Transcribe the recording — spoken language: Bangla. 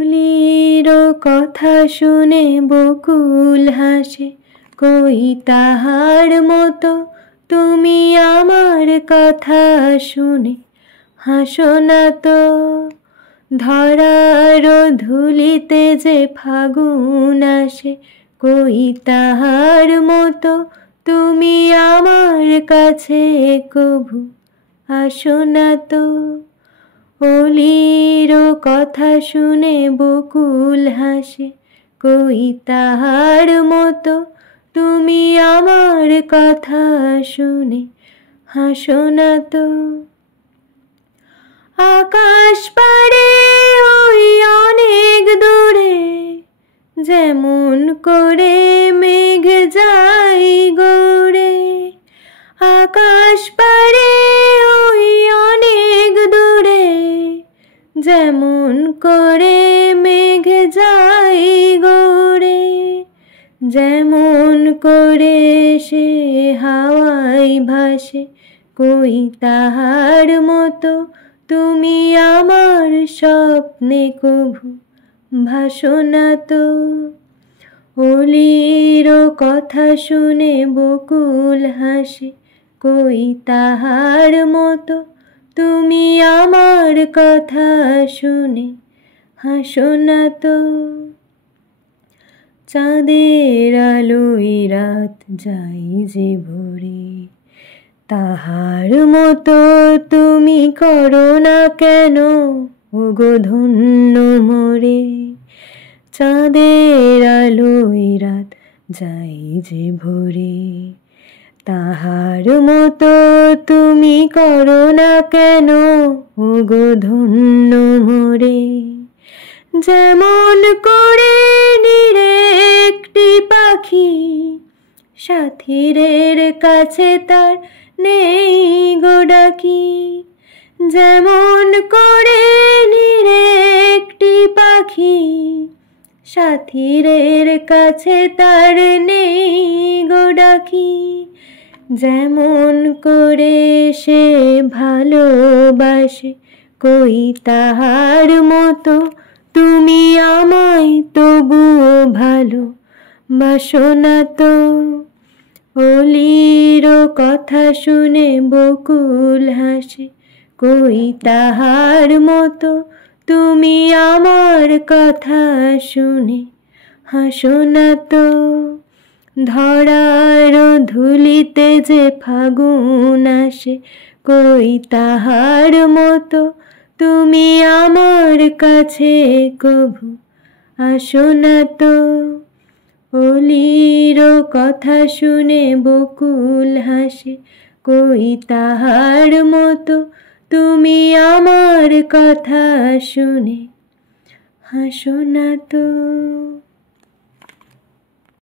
অলির কথা শুনে বকুল হাসে, কই তাহার মতো তুমি আমার কথা শুনে হাসো না তো। ধরার ধুলিতে যে ফাগুন আসে, কই তাহার মতো তুমি আমার কাছে কভু আসো না তো। অলির কথা শুনে বকুল হাসে, কই তাহার মতো তুমি আমার কথা শুনে হাসো না তো। আকাশ পাড়ে ওই অনেক দূরে, যেমন করে মেঘ যাই গড়ে। আকাশ পাড়ে ওই অনেক দূরে, যেমন করে মেঘ যাই গড়ে। যেমন করে সে হাওয়ায় ভাসে, কই তাহার মতো তুমি আমার স্বপ্নে কভু ভাসো না তো। অলির কথা শুনে বকুল হাসে, কই তাহার মতো তুমি আমার কথা শুনে হাসো না তো। চাঁদের আলোয় রাত যাই যে ভরে, তাহার মতো তুমি করো না কেন ওগো ধন্য মোরে। চাঁদের আলোয় রাত যাই যে ভরে, তাহার মতো তুমি করো না কেন ওগো ধন্য মোরে। যেমন করে নিরে একটি পাখি, সাথীরের কাছে তার নেই গো ডাকি। যেমন করে নিরে একটি পাখি, সাথীরের কাছে তার নেই গো ডাকি। যেমন করে সে ভালোবাসে, কই তাহার মতো তুমি আমায় তবুও ভালো বাসো না তো। অলির কথা শুনে বকুল হাসে, কই তাহার মতো তুমি আমার কথা শুনে হাসো না তো। ধরার ধুলিতে যে ফাগুন আসে, কই তাহার মতো তুমি আমার কাছে কভু আসো না তো। অলির কথা শুনে বকুল হাসে, কই তাহার মতো তুমি আমার কথা শুনে হাসো না তো।